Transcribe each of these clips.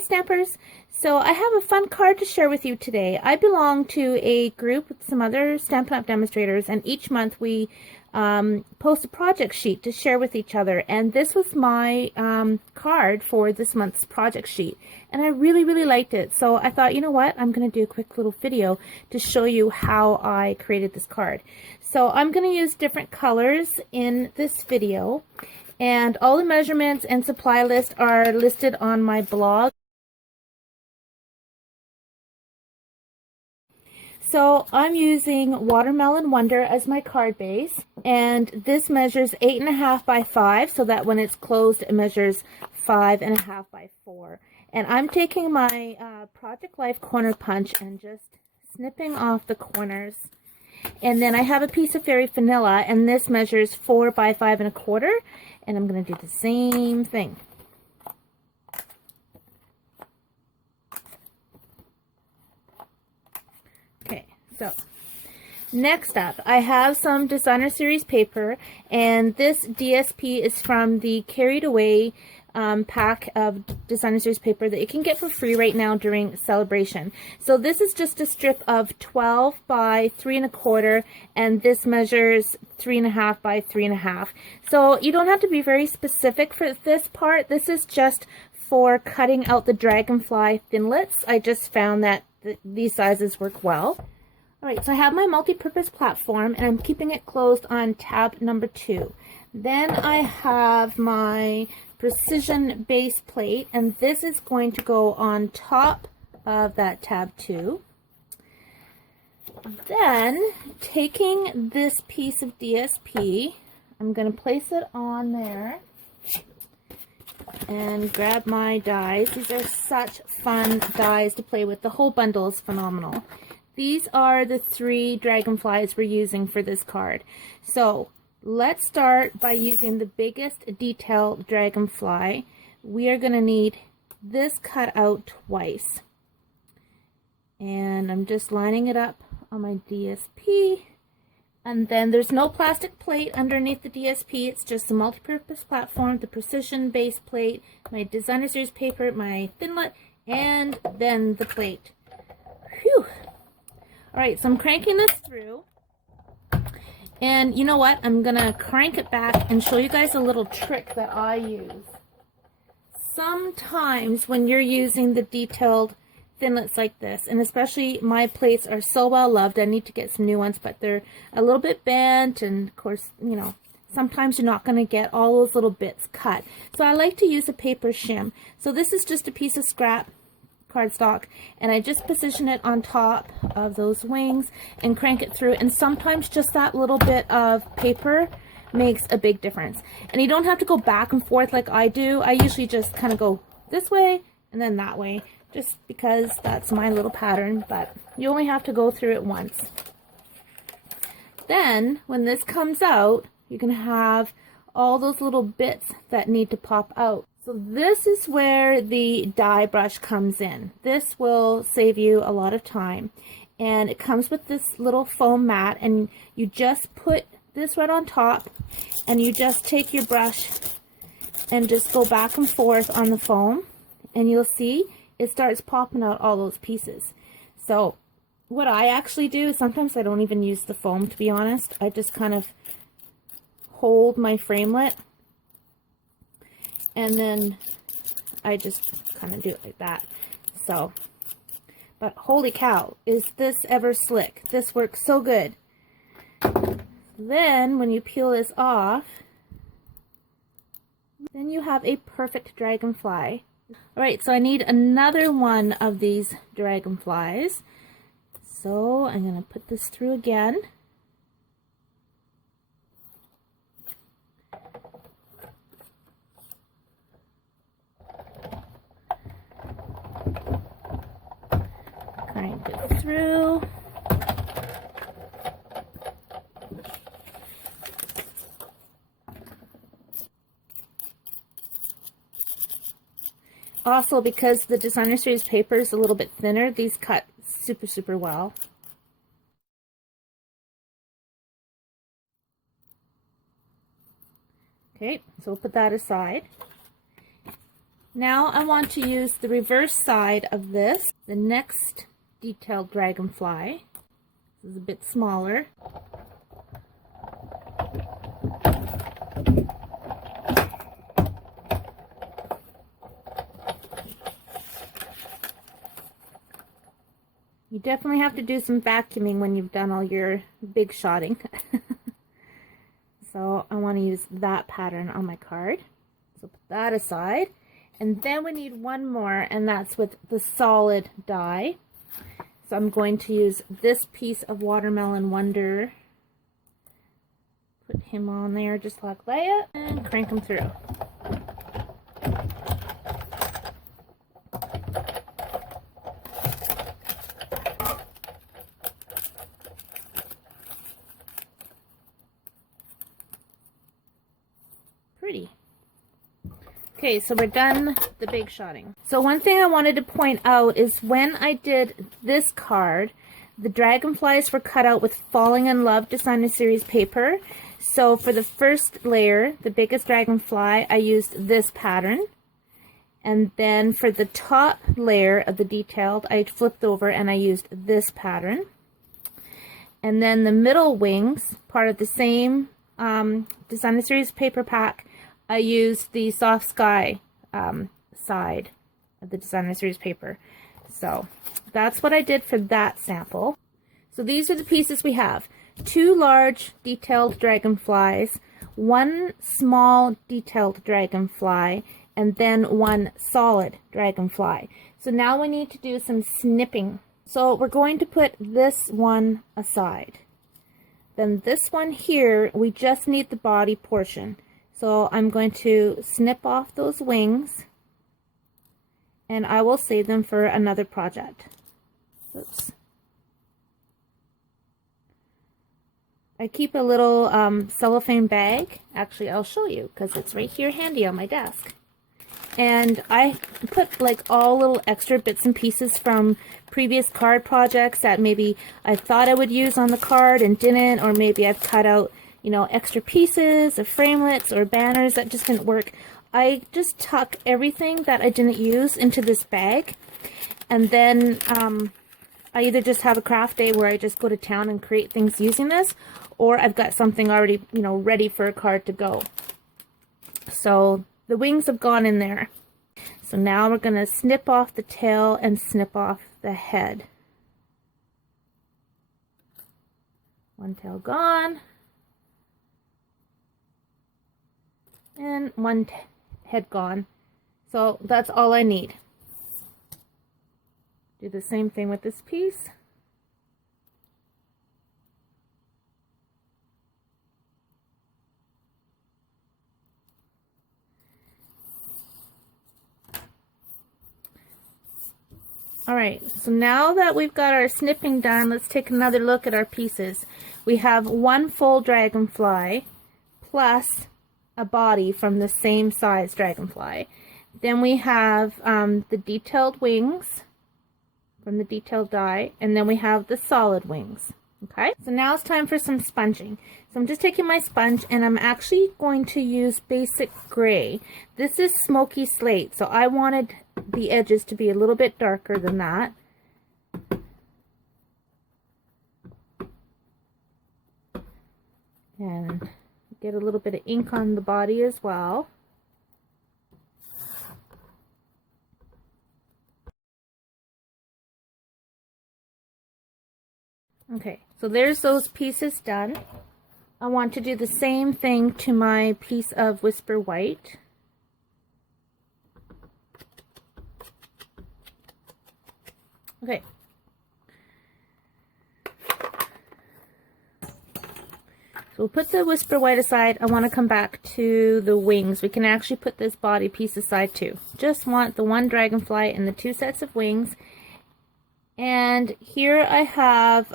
Stampers! So I have a fun card to share with you today. I belong to a group with some other Stampin' Up! Demonstrators, and each month we post a project sheet to share with each other, and this was my card for this month's project sheet, and I really liked it. So I thought, you know what, I'm going to do a quick little video to show you how I created this card. So I'm going to use different colors in this video, and all the measurements and supply list are listed on my blog. So I'm using Watermelon Wonder as my card base, and this measures 8.5 by 5, so that when it's closed it measures 5.5 by 4. And I'm taking my Project Life corner punch and just snipping off the corners. And then I have a piece of Fairy Vanilla, and this measures 4 by 5.25, and I'm going to do the same thing. Okay, so next up, I have some Designer Series paper, and this DSP is from the Carried Away pack of Designer Series paper that you can get for free right now during celebration. So this is just a strip of 12 by 3.25, and this measures 3.5 by 3.5. So you don't have to be very specific for this part. This is just for cutting out the Dragonfly thinlits. I just found that these sizes work well. Alright, so I have my multi-purpose platform, and I'm keeping it closed on tab number 2. Then I have my precision base plate, and this is going to go on top of that tab 2. Then, taking this piece of DSP, I'm going to place it on there and grab my dies. These are such fun dies to play with. The whole bundle is phenomenal. These are the 3 dragonflies we're using for this card. So let's start by using the biggest detail dragonfly. We are going to need this cut out twice. And I'm just lining it up on my DSP. And then there's no plastic plate underneath the DSP. It's just the multi-purpose platform, the precision base plate, my Designer Series paper, my thinlet, and then the plate. Whew! Alright, so I'm cranking this through. And you know what? I'm going to crank it back and show you guys a little trick that I use. Sometimes when you're using the detailed thinlits like this, and especially my plates are so well loved, I need to get some new ones, but they're a little bit bent, and of course, you know, sometimes you're not going to get all those little bits cut. So I like to use a paper shim. So this is just a piece of scrap cardstock, and I just position it on top of those wings and crank it through, and sometimes just that little bit of paper makes a big difference. And you don't have to go back and forth like I do. I usually just kind of go this way and then that way, just because that's my little pattern, but you only have to go through it once. Then when this comes out, you can have all those little bits that need to pop out. So this is where the die brush comes in. This will save you a lot of time, and it comes with this little foam mat, and you just put this right on top, and you just take your brush and just go back and forth on the foam, and you'll see it starts popping out all those pieces. So what I actually do is sometimes I don't even use the foam, to be honest. I just kind of hold my framelit, and then I just kind of do it like that. So, but holy cow, is this ever slick. This works so good. Then when you peel this off, then you have a perfect dragonfly. Alright, so I need another one of these dragonflies. So I'm going to put this through again. Crank it through. Also, because the Designer Series paper is a little bit thinner, these cut super well. Okay, so we'll put that aside. Now I want to use the reverse side of this, the next detailed dragonfly. This is a bit smaller. You definitely have to do some vacuuming when you've done all your big shotting. So I want to use that pattern on my card. So put that aside. And then we need one more, and that's with the solid die. So I'm going to use this piece of Watermelon Wonder. Put him on there just like that, and crank him through. Pretty. Okay, so we're done the big shotting. So one thing I wanted to point out is when I did this card, the dragonflies were cut out with Falling in Love Designer Series paper. So for the first layer, the biggest dragonfly, I used this pattern. And then for the top layer of the detailed, I flipped over and I used this pattern. And then the middle wings, part of the same Designer Series paper pack, I used the Soft Sky side of the Designer Series paper. So that's what I did for that sample. So these are the pieces we have. 2 large detailed dragonflies, 1 small detailed dragonfly, and then 1 solid dragonfly. So now we need to do some snipping. So we're going to put this one aside. Then this one here, we just need the body portion. So I'm going to snip off those wings, and I will save them for another project. Oops. I keep a little cellophane bag. Actually, I'll show you because it's right here handy on my desk. And I put like all little extra bits and pieces from previous card projects that maybe I thought I would use on the card and didn't, or maybe I've cut out, you know, extra pieces or framelits or banners that just didn't work. I just tuck everything that I didn't use into this bag, and then I either just have a craft day where I just go to town and create things using this, or I've got something already, you know, ready for a card to go. So the wings have gone in there. So now we're going to snip off the tail and snip off the head. One tail gone. And one head gone. So that's all I need. Do the same thing with this piece. Alright, so now that we've got our snipping done, let's take another look at our pieces. We have 1 full dragonfly plus a body from the same size dragonfly. Then we have the detailed wings from the detailed die, and then we have the solid wings. Okay, so now it's time for some sponging. So I'm just taking my sponge, and I'm actually going to use basic gray. This is smoky slate, so I wanted the edges to be a little bit darker than that. And get a little bit of ink on the body as well. Okay, so there's those pieces done. I want to do the same thing to my piece of Whisper White. Okay. So we'll put the Whisper White aside. I want to come back to the wings. We can actually put this body piece aside too. Just want the 1 dragonfly and the 2 sets of wings. And here I have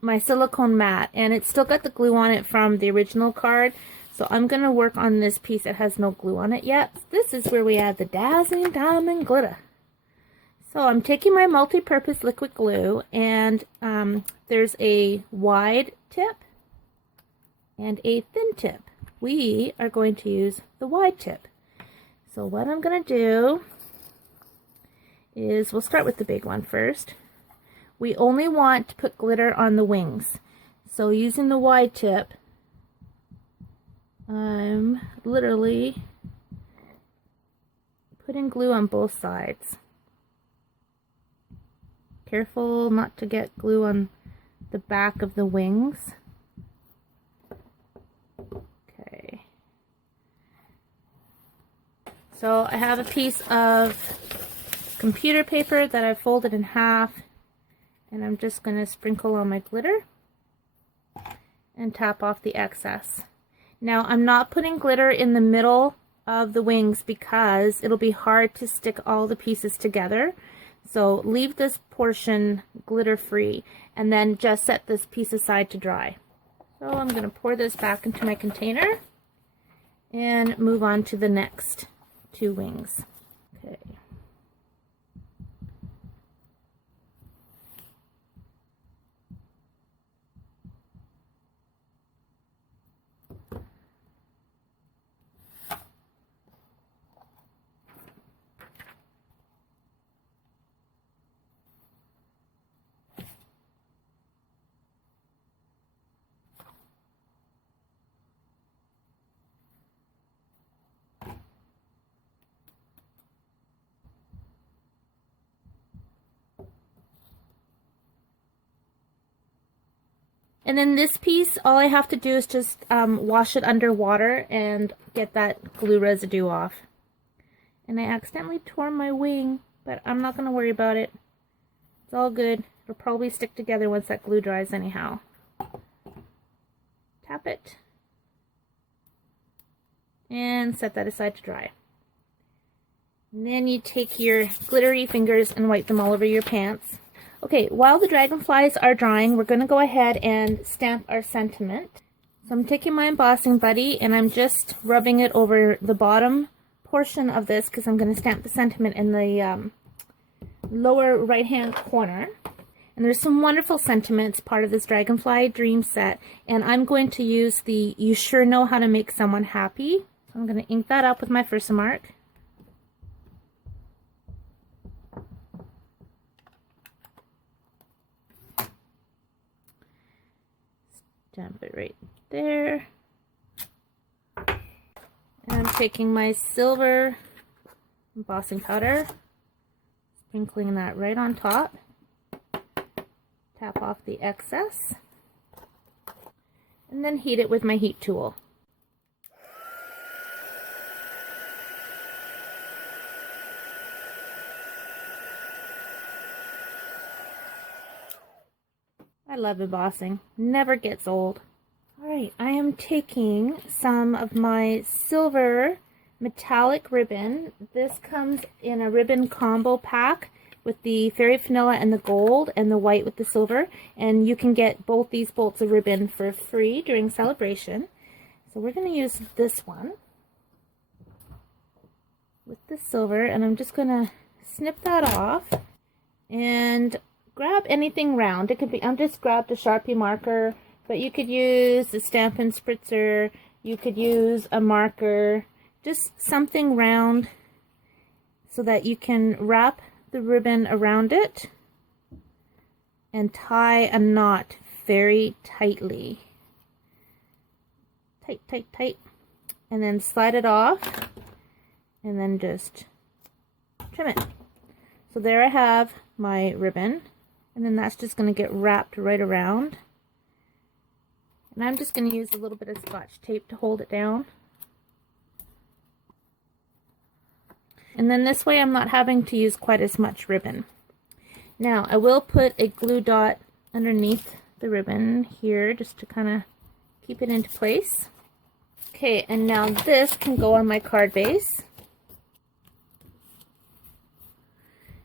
my silicone mat, and it's still got the glue on it from the original card. So I'm going to work on this piece that has no glue on it yet. This is where we add the dazzling diamond glitter. So I'm taking my multi-purpose liquid glue, and there's a wide tip and a thin tip. We are going to use the wide tip. So what I'm going to do is we'll start with the big one first. We only want to put glitter on the wings. So using the wide tip, I'm literally putting glue on both sides. Careful not to get glue on the back of the wings. Okay. So I have a piece of computer paper that I've folded in half, and I'm just going to sprinkle on my glitter and tap off the excess. Now I'm not putting glitter in the middle of the wings because it'll be hard to stick all the pieces together. So leave this portion glitter free and then just set this piece aside to dry. So I'm going to pour this back into my container and move on to the next two wings. Okay. And then this piece, all I have to do is just wash it under water and get that glue residue off. And I accidentally tore my wing, but I'm not going to worry about it. It's all good. It'll probably stick together once that glue dries anyhow. Tap it. And set that aside to dry. And then you take your glittery fingers and wipe them all over your pants. Okay, while the dragonflies are drying, we're going to go ahead and stamp our sentiment. So I'm taking my embossing buddy and I'm just rubbing it over the bottom portion of this because I'm going to stamp the sentiment in the lower right hand corner. And there's some wonderful sentiments part of this Dragonfly Dream set, and I'm going to use the You Sure Know How to Make Someone Happy. So I'm going to ink that up with my Versamark. Stamp it right there. And I'm taking my silver embossing powder, sprinkling that right on top. Tap off the excess. And then heat it with my heat tool. I love embossing. Never gets old. Alright, I am taking some of my silver metallic ribbon. This comes in a ribbon combo pack with the fairy vanilla and the gold and the white with the silver. And you can get both these bolts of ribbon for free during celebration. So we're going to use this one with the silver, and I'm just going to snip that off and grab anything round. It could be, I'm just grabbed a Sharpie marker, but you could use a Stampin' Spritzer, you could use a marker, just something round so that you can wrap the ribbon around it and tie a knot very tightly. Tight, tight, tight. And then slide it off and then just trim it. So there I have my ribbon. And then that's just going to get wrapped right around. And I'm just going to use a little bit of Scotch tape to hold it down. And then this way I'm not having to use quite as much ribbon. Now I will put a glue dot underneath the ribbon here just to kind of keep it into place. Okay, and now this can go on my card base.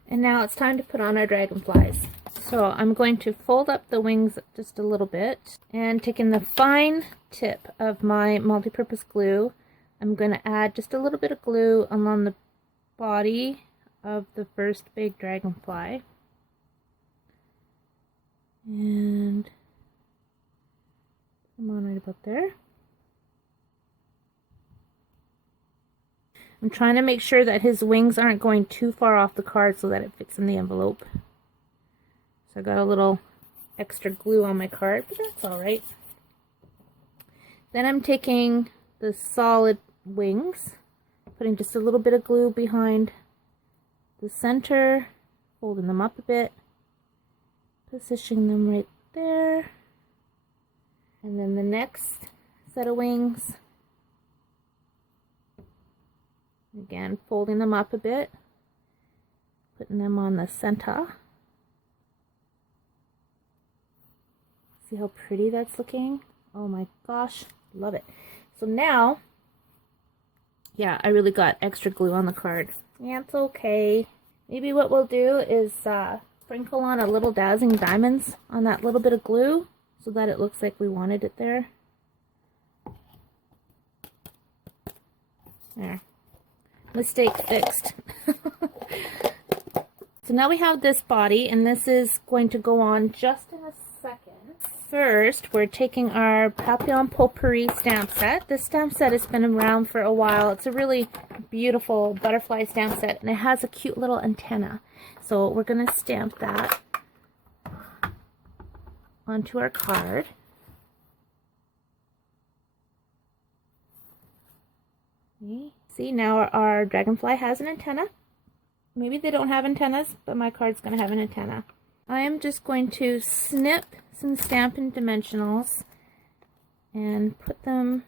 And now it's time to put on our dragonflies. So I'm going to fold up the wings just a little bit, and taking the fine tip of my multi-purpose glue, I'm going to add just a little bit of glue along the body of the first big dragonfly. And come on right about there. I'm trying to make sure that his wings aren't going too far off the card so that it fits in the envelope. So I got a little extra glue on my card, but that's alright. Then I'm taking the solid wings, putting just a little bit of glue behind the center, folding them up a bit, positioning them right there. And then the next set of wings, again, folding them up a bit, putting them on the center. See how pretty that's looking? Oh my gosh, love it. So now, yeah, I really got extra glue on the card. Yeah, it's okay. Maybe what we'll do is sprinkle on a little dazzling diamonds on that little bit of glue so that it looks like we wanted it there. There. Mistake fixed. So now we have this body, and this is going to go on just in a second. First, we're taking our Papillon Potpourri stamp set. This stamp set has been around for a while. It's a really beautiful butterfly stamp set, and it has a cute little antenna. So we're going to stamp that onto our card. Okay. See, now our dragonfly has an antenna. Maybe they don't have antennas, but my card's going to have an antenna. I am just going to snip some Stampin' Dimensionals and put them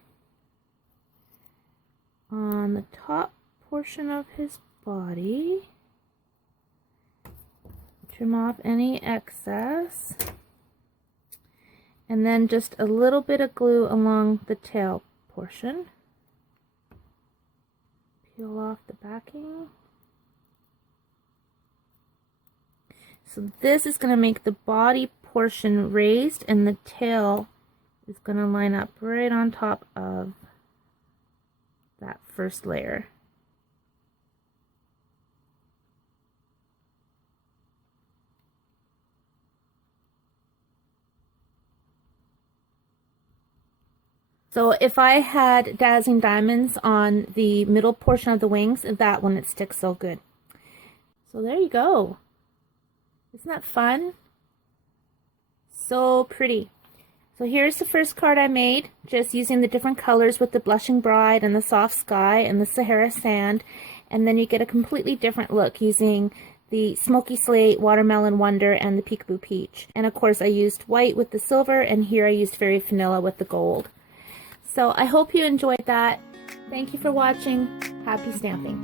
on the top portion of his body. Trim off any excess. And then just a little bit of glue along the tail portion. Peel off the backing. So this is going to make the body portion raised, and the tail is going to line up right on top of that first layer. So if I had dazzling diamonds on the middle portion of the wings, that wouldn't stick so good. So there you go. Isn't that fun? So pretty. So here's the first card I made, just using the different colors with the Blushing Bride and the Soft Sky and the Sahara Sand. And then you get a completely different look using the Smoky Slate, Watermelon Wonder, and the Peekaboo Peach. And of course I used white with the silver, and here I used Fairy Vanilla with the gold. So I hope you enjoyed that. Thank you for watching. Happy stamping.